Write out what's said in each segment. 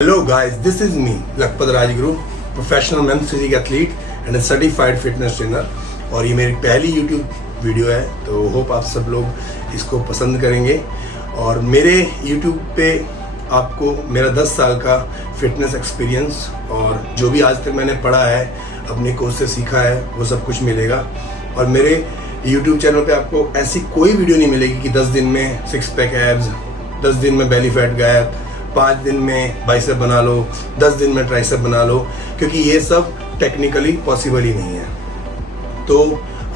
Hello guys, this is me, Lakpad Rajguru, professional men's physique athlete and a certified fitness trainer। और ये मेरी पहली YouTube video है, तो होप आप सब लोग इसको पसंद करेंगे। और मेरे YouTube पे आपको मेरा 10 साल का फिटनेस एक्सपीरियंस और जो भी आज तक मैंने पढ़ा है, अपने कोच से सीखा है, वो सब कुछ मिलेगा। और मेरे YouTube चैनल पे आपको ऐसी कोई वीडियो नहीं मिलेगी कि 10 दिन में 6 पैक एब्स, 10 दिन में बेली फैट गायब, 5 दिन में बाइसेप बना लो, 10 दिन में ट्राइसेप बना लो, क्योंकि ये सब टेक्निकली पॉसिबल ही नहीं है। तो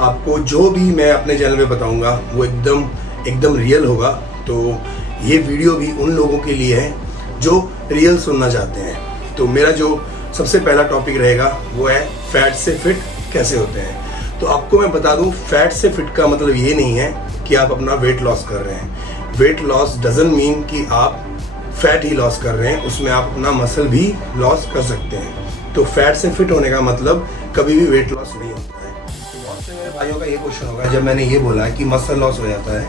आपको जो भी मैं अपने चैनल पे बताऊंगा वो एकदम रियल होगा। तो ये वीडियो भी उन लोगों के लिए है जो रियल सुनना चाहते हैं। तो मेरा जो सबसे पहला टॉपिक रहेगा वो है फैट से फिट कैसे होते हैं। तो आपको मैं बता दूं, फैट से फिट का मतलब ये नहीं है कि आप अपना वेट लॉस कर रहे हैं। वेट लॉस डजंट मीन कि आप फैट ही लॉस कर रहे हैं, उसमें आप अपना मसल भी लॉस कर सकते हैं। तो फैट से फिट होने का मतलब कभी भी वेट लॉस नहीं होता है। बहुत से मेरे भाइयों का ये क्वेश्चन होगा जब मैंने ये बोला कि मसल लॉस हो जाता है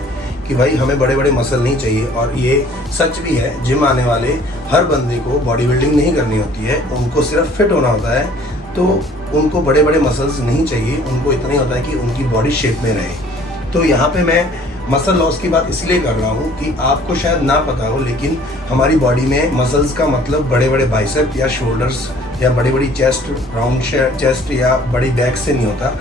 कि भाई हमें बड़े बड़े मसल नहीं चाहिए। और ये सच भी है, जिम आने वाले हर बंदे को बॉडी बिल्डिंग नहीं करनी होती है, उनको सिर्फ फिट होना होता है। तो उनको बड़े बड़े मसल्स नहीं चाहिए, उनको इतना ही होता है कि उनकी बॉडी शेप में रहे। तो यहाँ पे मैं मसल लॉस की बात इसलिए कर रहा हूँ कि आपको शायद ना पता हो, लेकिन हमारी बॉडी में मसल्स का मतलब बड़े बड़े बाइसेप या शोल्डर्स या बड़ी बड़ी चेस्ट, राउंड चेस्ट या बड़ी बैक से नहीं होता।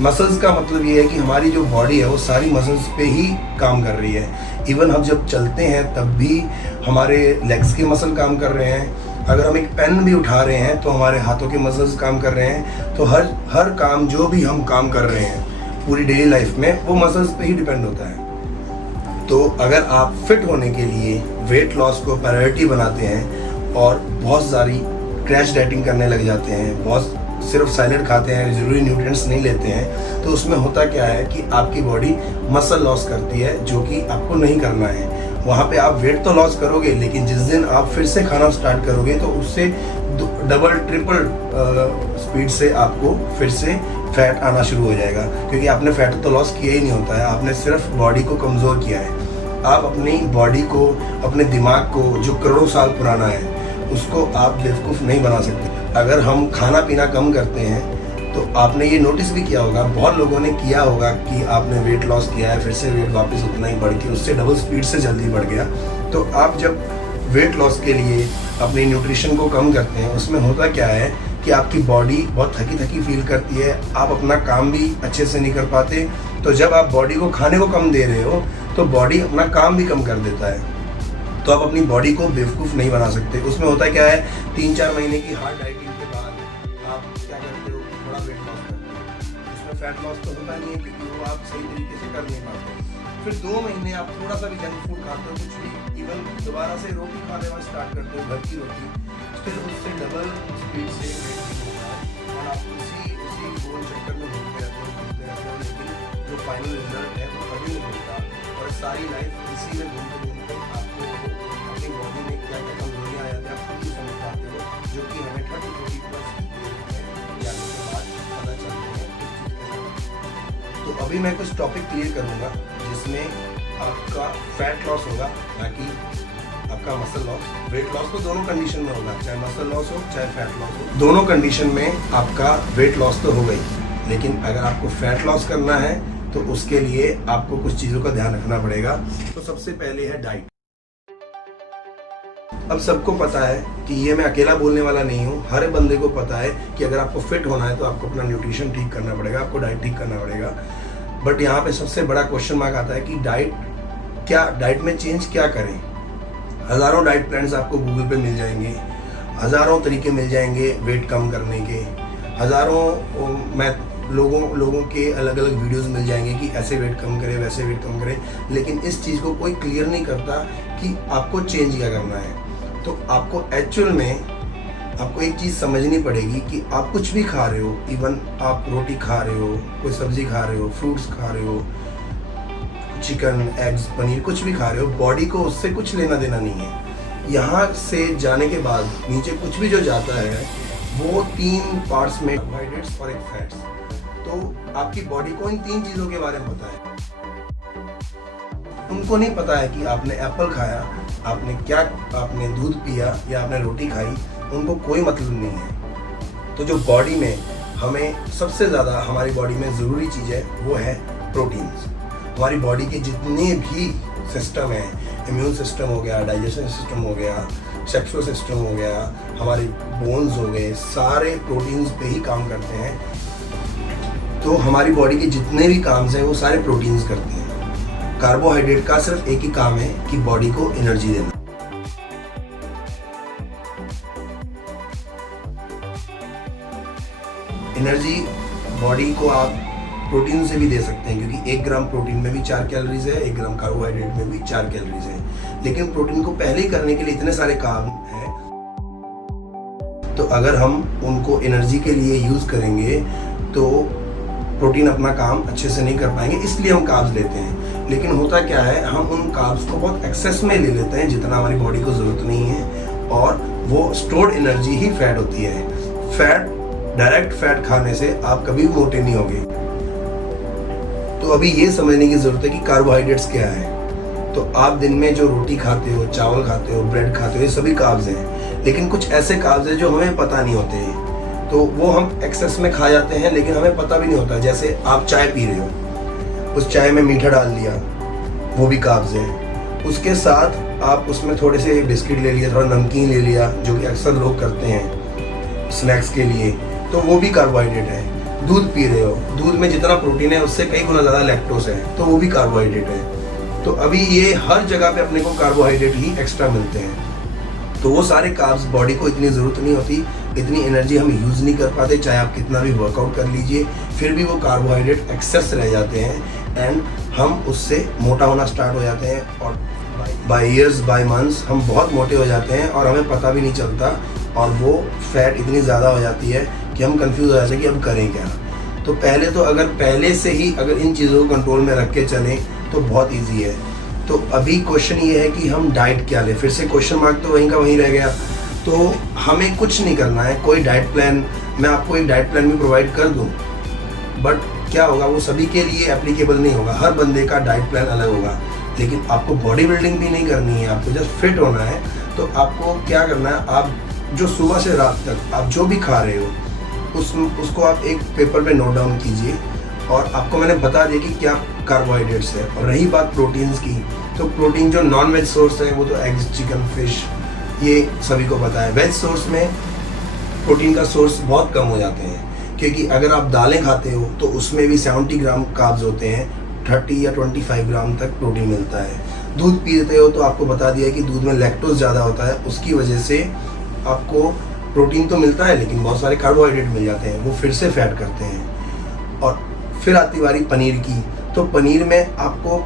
मसल्स का मतलब ये है कि हमारी जो बॉडी है वो सारी मसल्स पे ही काम कर रही है। इवन हम जब चलते हैं तब भी हमारे लेग्स के मसल काम कर रहे हैं। अगर हम एक पेन भी उठा रहे हैं तो हमारे हाथों के मसल्स काम कर रहे हैं। तो हर काम जो भी हम काम कर रहे हैं पूरी डेली लाइफ में, वो मसल्स पे ही डिपेंड होता है। तो अगर आप फिट होने के लिए वेट लॉस को प्रायोरिटी बनाते हैं और बहुत सारी क्रैश डाइटिंग करने लग जाते हैं, बहुत सिर्फ सैलेड खाते हैं, ज़रूरी न्यूट्रिएंट्स नहीं लेते हैं, तो उसमें होता क्या है कि आपकी बॉडी मसल लॉस करती है, जो कि आपको नहीं करना है। वहाँ पे आप वेट तो लॉस करोगे, लेकिन जिस दिन आप फिर से खाना स्टार्ट करोगे तो उससे डबल ट्रिपल स्पीड से आपको फिर से फैट आना शुरू हो जाएगा, क्योंकि आपने फैट तो लॉस किया ही नहीं होता है, आपने सिर्फ बॉडी को कमज़ोर किया है। आप अपनी बॉडी को, अपने दिमाग को जो करोड़ों साल पुराना है, उसको आप बेवकूफ़ नहीं बना सकते। अगर हम खाना पीना कम करते हैं तो आपने ये नोटिस भी किया होगा, बहुत लोगों ने किया होगा कि आपने वेट लॉस किया है, फिर से वेट वापस उतना ही बढ़ के उससे डबल स्पीड से जल्दी बढ़ गया। तो आप जब वेट लॉस के लिए अपनी न्यूट्रिशन को कम करते हैं, उसमें होता क्या है कि आपकी बॉडी बहुत थकी थकी फील करती है, आप अपना काम भी अच्छे से नहीं कर पाते। तो जब आप बॉडी को खाने को कम दे रहे हो तो बॉडी अपना काम भी कम कर देता है। तो आप अपनी बॉडी को बेवकूफ़ नहीं बना सकते। उसमें होता क्या है, 3-4 महीने की हार्ड डाइटिंग के बाद आप क्या करते हो, थोड़ा वेट लॉस करते हो। उसमें फैट लॉस तो होता नहीं है, क्योंकि वो आप सही तरीके से कर नहीं पाते। फिर 2 महीने आप थोड़ा सा भी जंक फूड खाते हो, कुछ भी, इवन दोबारा से रोटी खाने में स्टार्ट करते हो, घर की रोटी, फिर उससे डबल स्पीड से वेट गेन होता है और आप उसी गोल चक्कर में घूमते रहते हो, लेकिन जो फाइनल रिजल्ट है वो कभी नहीं मिलता। और सारी लाइफ इसी में घूमते आपको अपनी बॉडी में क्या क्या कमजोरियाँ आ जाती है, आप खुद ही समझ पाते हो, जो कि हमें 30-40+ जाने के बाद पता चलते हैं। तो अभी मैं कुछ टॉपिक क्लियर करूँगा जिसमें आपका फैट लॉस होगा, ना कि आपका मसल लॉस। वेट लॉस तो दोनों कंडीशन में होगा, चाहे मसल लॉस हो चाहे फैट लॉस हो, दोनों कंडीशन में आपका वेट लॉस तो हो गई। लेकिन अगर आपको फैट लॉस करना है तो उसके लिए आपको कुछ चीज़ों का ध्यान रखना पड़ेगा। तो सबसे पहले है डाइट। अब सबको पता है कि ये मैं अकेला बोलने वाला नहीं हूँ, हर बंदे को पता है कि अगर आपको फिट होना है तो आपको अपना न्यूट्रिशन ठीक करना पड़ेगा, आपको डाइट ठीक करना पड़ेगा। बट यहाँ पे सबसे बड़ा क्वेश्चन मार्क आता है कि डाइट में चेंज क्या करें। हज़ारों डाइट प्लान्स आपको गूगल पे मिल जाएंगे, हज़ारों तरीके मिल जाएंगे वेट कम करने के, हज़ारों लोगों के अलग अलग वीडियोस मिल जाएंगे कि ऐसे वेट कम करें, वैसे वेट कम करें। लेकिन इस चीज़ को कोई क्लियर नहीं करता कि आपको चेंज क्या करना है। तो आपको एक्चुअल में आपको एक चीज़ समझनी पड़ेगी कि आप कुछ भी खा रहे हो, इवन आप रोटी खा रहे हो, कोई सब्जी खा रहे हो, फ्रूट्स खा रहे हो, चिकन, एग्स, पनीर, कुछ भी खा रहे हो, बॉडी को उससे कुछ लेना देना नहीं है। यहाँ से जाने के बाद नीचे कुछ भी जो जाता है वो 3 पार्ट्स में, कार्बोहाइड्रेट्स और एक फैट्स। तो आपकी बॉडी को इन 3 चीज़ों के बारे में पता है। उनको नहीं पता है कि आपने एप्पल खाया, आपने दूध पिया या आपने रोटी खाई, उनको कोई मतलब नहीं है। तो जो बॉडी में हमें सबसे ज़्यादा हमारी बॉडी में ज़रूरी चीज़ है वो है प्रोटीन्स। हमारी बॉडी के जितने भी सिस्टम है, इम्यून सिस्टम हो गया, डाइजेशन सिस्टम हो गया, सेक्सुअल सिस्टम हो गया, हमारे बोन्स हो गए, सारे प्रोटीन्स पे ही काम करते हैं। तो हमारी बॉडी के जितने भी काम हैं वो सारे प्रोटीन्स करते हैं। कार्बोहाइड्रेट का सिर्फ एक ही काम है कि बॉडी को एनर्जी देना। एनर्जी बॉडी को आप प्रोटीन से भी दे सकते हैं, क्योंकि 1 ग्राम प्रोटीन में भी 4 कैलोरीज है, 1 ग्राम कार्बोहाइड्रेट में भी 4 कैलोरीज है। लेकिन प्रोटीन को पहले ही करने के लिए इतने सारे काम हैं, तो अगर हम उनको एनर्जी के लिए यूज करेंगे तो प्रोटीन अपना काम अच्छे से नहीं कर पाएंगे, इसलिए हम कार्ब्स लेते हैं। लेकिन होता क्या है, हम उन कार्ब्स को बहुत एक्सेस में ले लेते हैं जितना हमारी बॉडी को जरूरत नहीं है, और वो स्टोर्ड एनर्जी ही फैट होती है। फैट, डायरेक्ट फैट खाने से आप कभी मोटे नहीं होगे। तो अभी ये समझने की जरूरत है कि कार्बोहाइड्रेट्स क्या है। तो आप दिन में जो रोटी खाते हो, चावल खाते हो, ब्रेड खाते हो, ये सभी कार्ब्स हैं। लेकिन कुछ ऐसे कार्ब्स हैं जो हमें पता नहीं होते हैं, तो वो हम एक्सेस में खा जाते हैं, लेकिन हमें पता भी नहीं होता। जैसे आप चाय पी रहे हो, उस चाय में मीठा डाल दिया, वो भी कार्ब्स है। उसके साथ आप उसमें थोड़े से बिस्किट ले लिया, थोड़ा नमकीन ले लिया, जो कि अक्सर लोग करते हैं स्नैक्स के लिए, तो वो भी कार्बोहाइड्रेट है। दूध पी रहे हो, दूध में जितना प्रोटीन है उससे कई गुना ज़्यादा लैक्टोज है, तो वो भी कार्बोहाइड्रेट है। तो अभी ये हर जगह पे अपने को कार्बोहाइड्रेट ही एक्स्ट्रा मिलते हैं। तो वो सारे कार्ब्स बॉडी को इतनी ज़रूरत नहीं होती, इतनी एनर्जी हम यूज़ नहीं कर पाते, चाहे आप कितना भी वर्कआउट कर लीजिए, फिर भी वो कार्बोहाइड्रेट एक्सेस रह जाते हैं एंड हम उससे मोटा होना स्टार्ट हो जाते हैं। और बाय ईयर्स, बाय मंथ्स हम बहुत मोटे हो जाते हैं और हमें पता भी नहीं चलता, और वो फैट इतनी ज़्यादा हो जाती है कि हम कंफ्यूज हो जाते हैं कि हम करें क्या। तो पहले से ही अगर इन चीज़ों को कंट्रोल में रख के चलें तो बहुत ईजी है। तो अभी क्वेश्चन ये है कि हम डाइट क्या लें। फिर से क्वेश्चन मार्क तो वहीं का वहीं रह गया। तो हमें कुछ नहीं करना है, कोई डाइट प्लान, मैं आपको एक डाइट प्लान भी प्रोवाइड कर दूं, बट क्या होगा, वो सभी के लिए एप्लीकेबल नहीं होगा। हर बंदे का डाइट प्लान अलग होगा। लेकिन आपको बॉडी बिल्डिंग भी नहीं करनी है, आपको जस्ट फिट होना है। तो आपको क्या करना है, आप जो सुबह से रात तक आप जो भी खा रहे हो उसको आप एक पेपर पे नोट डाउन कीजिए, और आपको मैंने बता दिया कि क्या कार्बोहाइड्रेट्स है। और रही बात प्रोटीन्स की, तो प्रोटीन जो नॉन वेज सोर्स है वो तो एग्स, चिकन, फिश, ये सभी को पता है। वेज सोर्स में प्रोटीन का सोर्स बहुत कम हो जाते हैं, क्योंकि अगर आप दालें खाते हो तो उसमें भी 70 ग्राम कार्ब्स होते हैं, 30 या 25 ग्राम तक प्रोटीन मिलता है। दूध पीते हो तो आपको बता दिया कि दूध में लैक्टोज ज़्यादा होता है, उसकी वजह से आपको प्रोटीन तो मिलता है लेकिन बहुत सारे कार्बोहाइड्रेट मिल जाते हैं, वो फिर से फैट करते हैं। और फिर आती बारी पनीर की, तो पनीर में आपको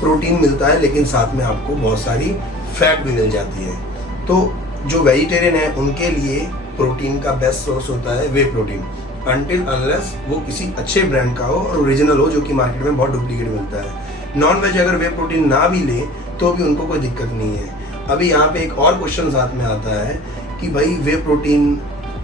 प्रोटीन मिलता है लेकिन साथ में आपको बहुत सारी फैट भी मिल जाती है। तो जो वेजिटेरियन है उनके लिए प्रोटीन का बेस्ट सोर्स होता है वे प्रोटीन, अनटिल अनलेस वो किसी अच्छे ब्रांड का हो और ओरिजिनल हो, जो कि मार्केट में बहुत डुप्लीकेट मिलता है। नॉन वेज अगर वे प्रोटीन ना भी ले तो भी उनको कोई दिक्कत नहीं है। अभी यहाँ पे एक और क्वेश्चन साथ में आता है कि भाई वे प्रोटीन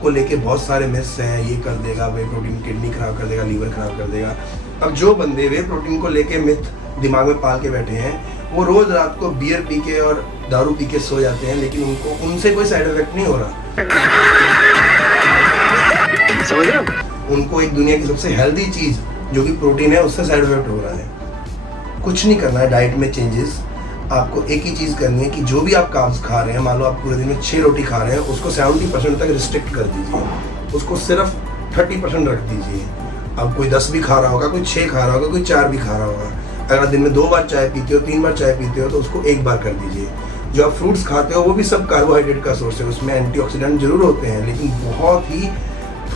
को लेके बहुत सारे मिथ्स हैं, ये कर देगा वे प्रोटीन, किडनी खराब कर देगा, लीवर खराब कर देगा। अब जो बंदे वे प्रोटीन को लेके मिथ दिमाग में पाल के बैठे हैं, वो रोज रात को बियर पी के और दारू पी के सो जाते हैं, लेकिन उनसे कोई साइड इफेक्ट नहीं हो रहा। समझ रहे हो? उनको एक दुनिया की सबसे हेल्दी चीज जो कि प्रोटीन है उससे साइड इफेक्ट हो रहा है। कुछ नहीं करना है डाइट में चेंजेस, आपको एक ही चीज़ करनी है कि जो भी आप कार्ब्स खा रहे हैं, मान लो आप पूरे दिन में 6 रोटी खा रहे हैं, उसको 70% तक रिस्ट्रिक्ट कर दीजिए, उसको सिर्फ 30% रख दीजिए। अब कोई 10 भी खा रहा होगा, कोई 6 खा रहा होगा, कोई 4 भी खा रहा होगा। अगर आप दिन में 2 बार चाय पीते हो, 3 बार चाय पीते हो, तो उसको 1 बार कर दीजिए। जो आप फ्रूट्स खाते हो वो भी सब कार्बोहाइड्रेट का सोर्स है, उसमें एंटीऑक्सीडेंट जरूर होते हैं लेकिन बहुत ही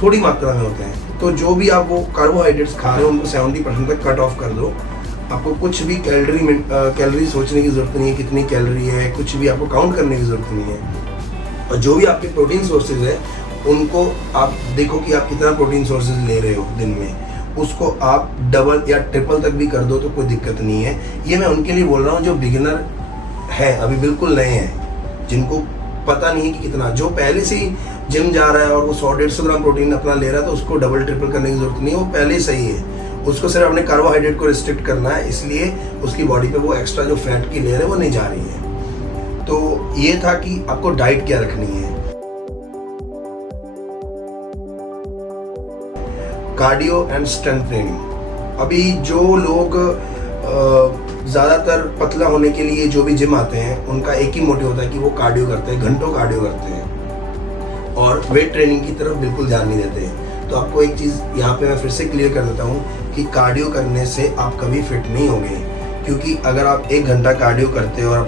थोड़ी मात्रा में होते हैं। तो जो भी आप वो कार्बोहाइड्रेट्स खा रहे हो उनको 70% तक कट ऑफ कर दो। आपको कुछ भी कैलोरी सोचने की जरूरत नहीं है, कितनी कैलोरी है, कुछ भी आपको काउंट करने की जरूरत नहीं है। और जो भी आपके प्रोटीन सोर्सेज है उनको आप देखो कि आप कितना प्रोटीन सोर्सेज ले रहे हो दिन में, उसको आप डबल या ट्रिपल तक भी कर दो तो कोई दिक्कत नहीं है। ये मैं उनके लिए बोल रहा हूँ जो बिगिनर है, अभी बिल्कुल नए हैं, जिनको पता नहीं है कि कितना, जो पहले से ही जिम जा रहा है और वो 100-150 ग्राम प्रोटीन अपना ले रहा है तो उसको डबल ट्रिपल करने की जरूरत नहीं है, वो पहले ही सही है। उसको सिर्फ अपने कार्बोहाइड्रेट को रिस्ट्रिक्ट करना है, इसलिए उसकी बॉडी पे वो एक्स्ट्रा जो फैट की लेयर है वो नहीं जा रही है। तो ये था कि आपको डाइट क्या रखनी है। Cardio and strength training. अभी जो लोग ज़्यादातर पतला होने के लिए जो भी जिम आते हैं, उनका एक ही मोटिव होता है कि वो कार्डियो करते हैं, घंटों कार्डियो करते हैं और वेट ट्रेनिंग की तरफ बिल्कुल ध्यान नहीं देते हैं। तो आपको एक चीज़ यहाँ पे मैं फिर से क्लियर कर देता हूँ कि कार्डियो करने से आप कभी फिट नहीं होंगे, क्योंकि अगर आप 1 घंटा कार्डियो करते हो और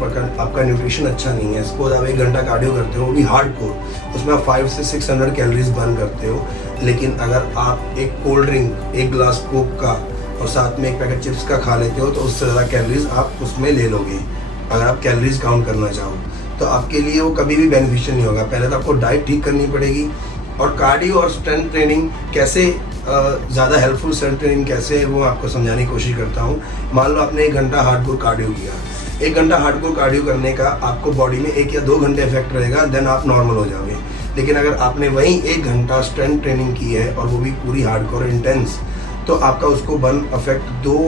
आपका न्यूट्रिशन अच्छा नहीं है, सपोज आप 1 घंटा कार्डियो करते हो, वो भी हार्डकोर, उसमें आप 500 से 600 कैलोरीज बर्न करते हो, लेकिन अगर आप एक कोल्ड ड्रिंक, 1 गिलास कोक का और साथ में 1 पैकेट चिप्स का खा लेते हो, तो उससे ज़्यादा कैलोरीज आप उसमें ले लोगे। अगर आप कैलोरीज काउंट करना चाहो तो आपके लिए वो कभी भी बेनिफिशियल नहीं होगा। पहले तो आपको डाइट ठीक करनी पड़ेगी। और कार्डियो और स्ट्रेंथ ट्रेनिंग कैसे ज़्यादा हेल्पफुल, स्ट्रेंथ ट्रेनिंग कैसे है, वो मैं आपको समझाने की कोशिश करता हूँ। मान लो आपने 1 घंटा हार्डकोर कार्डियो किया, 1 घंटा हार्डकोर कार्डियो करने का आपको बॉडी में 1 या 2 घंटे इफेक्ट रहेगा, देन आप नॉर्मल हो जाओगे। लेकिन अगर आपने वहीं 1 घंटा स्ट्रेंथ ट्रेनिंग की है और वो भी पूरी हार्डकोर इंटेंस, तो आपका उसको बर्न इफेक्ट 2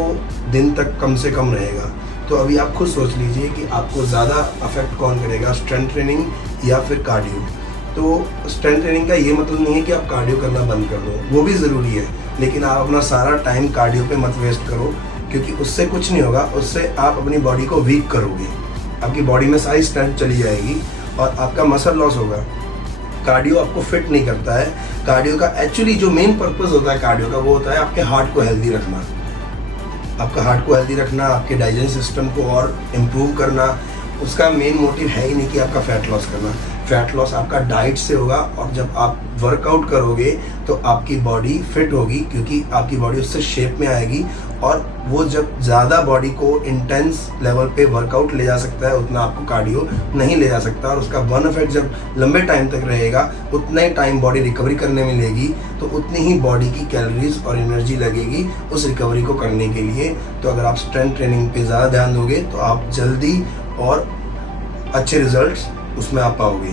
दिन तक कम से कम रहेगा। तो अभी आप खुद सोच लीजिए कि आपको ज़्यादा अफेक्ट कौन करेगा, स्ट्रेंथ ट्रेनिंग या फिर कार्डियो। तो स्ट्रेंथ ट्रेनिंग का ये मतलब नहीं है कि आप कार्डियो करना बंद कर दो, वो भी ज़रूरी है, लेकिन आप अपना सारा टाइम कार्डियो पे मत वेस्ट करो, क्योंकि उससे कुछ नहीं होगा। उससे आप अपनी बॉडी को वीक करोगे, आपकी बॉडी में सारी स्ट्रेंथ चली जाएगी और आपका मसल लॉस होगा। कार्डियो आपको फिट नहीं करता है। कार्डियो का एक्चुअली जो मेन पर्पस होता है कार्डियो का, वो होता है आपके हार्ट को हेल्दी रखना, आपका हार्ट को हेल्दी रखना, आपके डाइजेशन सिस्टम को और इम्प्रूव करना। उसका मेन मोटिव है ही नहीं कि आपका फैट लॉस करना। फैट लॉस आपका डाइट से होगा, और जब आप वर्कआउट करोगे तो आपकी बॉडी फिट होगी, क्योंकि आपकी बॉडी उससे शेप में आएगी। और वो जब ज़्यादा बॉडी को इंटेंस लेवल पे वर्कआउट ले जा सकता है, उतना आपको कार्डियो नहीं ले जा सकता। और उसका बर्न इफेक्ट जब लंबे टाइम तक रहेगा, उतना ही टाइम बॉडी रिकवरी करने में लेगी, तो उतनी ही बॉडी की कैलोरीज और एनर्जी लगेगी उस रिकवरी को करने के लिए। तो अगर आप स्ट्रेंथ ट्रेनिंग पे ज़्यादा ध्यान दोगे तो आप जल्दी और अच्छे रिजल्ट्स उसमें आप पाओगे।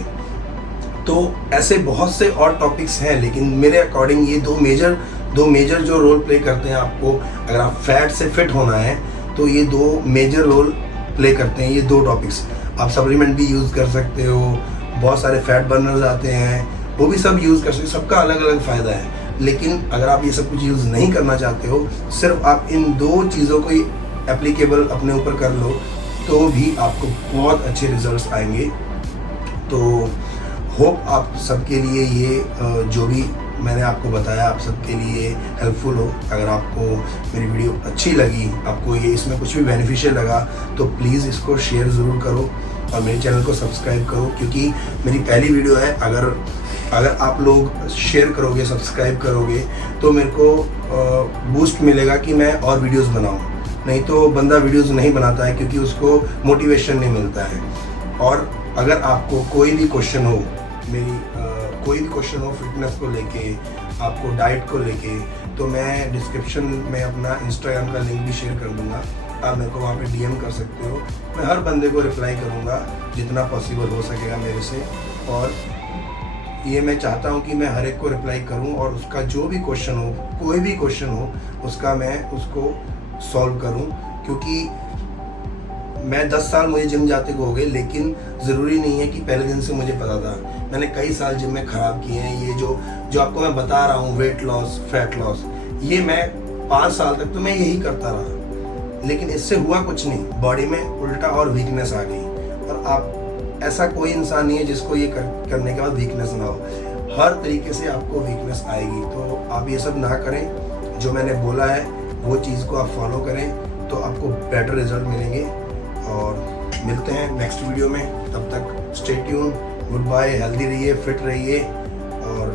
तो ऐसे बहुत से और टॉपिक्स हैं, लेकिन मेरे अकॉर्डिंग ये दो मेजर जो रोल प्ले करते हैं आपको, अगर आप फैट से फिट होना है तो ये 2 मेजर रोल प्ले करते हैं ये 2 टॉपिक्स। आप सप्लीमेंट भी यूज़ कर सकते हो, बहुत सारे फैट बर्नर्स आते हैं, वो भी सब यूज़ कर सकते हो, सबका अलग अलग फ़ायदा है। लेकिन अगर आप ये सब कुछ यूज़ नहीं करना चाहते हो, सिर्फ आप इन 2 चीज़ों को ही एप्लीकेबल अपने ऊपर कर लो, तो भी आपको बहुत अच्छे रिजल्ट्स आएंगे। तो होप आप सबके लिए ये जो भी मैंने आपको बताया आप सबके लिए हेल्पफुल हो। अगर आपको मेरी वीडियो अच्छी लगी, आपको ये इसमें कुछ भी बेनिफिशियल लगा, तो प्लीज़ इसको शेयर ज़रूर करो और मेरे चैनल को सब्सक्राइब करो, क्योंकि मेरी पहली वीडियो है। अगर आप लोग शेयर करोगे, सब्सक्राइब करोगे, तो मेरे को बूस्ट मिलेगा कि मैं और वीडियोस बनाऊं। नहीं तो बंदा वीडियोस नहीं बनाता है, क्योंकि उसको मोटिवेशन नहीं मिलता है। और अगर आपको कोई भी क्वेश्चन हो, कोई भी क्वेश्चन हो फिटनेस को लेके, आपको डाइट को लेके, तो मैं डिस्क्रिप्शन में अपना इंस्टाग्राम का लिंक भी शेयर कर दूंगा। आप मेरे को वहाँ पे डीएम कर सकते हो। मैं हर बंदे को रिप्लाई करूँगा जितना पॉसिबल हो सकेगा मेरे से। और ये मैं चाहता हूँ कि मैं हर एक को रिप्लाई करूँ, और उसका जो भी क्वेश्चन हो, कोई भी क्वेश्चन हो, उसका मैं उसको सॉल्व करूँ। क्योंकि मैं 10 साल मुझे जिम जाते को हो गए, लेकिन ज़रूरी नहीं है कि पहले दिन से मुझे पता था। मैंने कई साल जिम में ख़राब किए हैं। ये जो आपको मैं बता रहा हूँ, वेट लॉस, फैट लॉस, ये मैं 5 साल तक तो मैं यही करता रहा, लेकिन इससे हुआ कुछ नहीं। बॉडी में उल्टा और वीकनेस आ गई। और आप ऐसा कोई इंसान नहीं है जिसको ये करने के बाद वीकनेस ना हो। हर तरीके से आपको वीकनेस आएगी। तो आप ये सब ना करें, जो मैंने बोला है वो चीज़ को आप फॉलो करें, तो आपको बेटर रिजल्ट मिलेंगे। और मिलते हैं नेक्स्ट वीडियो में। तब तक stay tuned, good bye, healthy रहिए, फिट रहिए और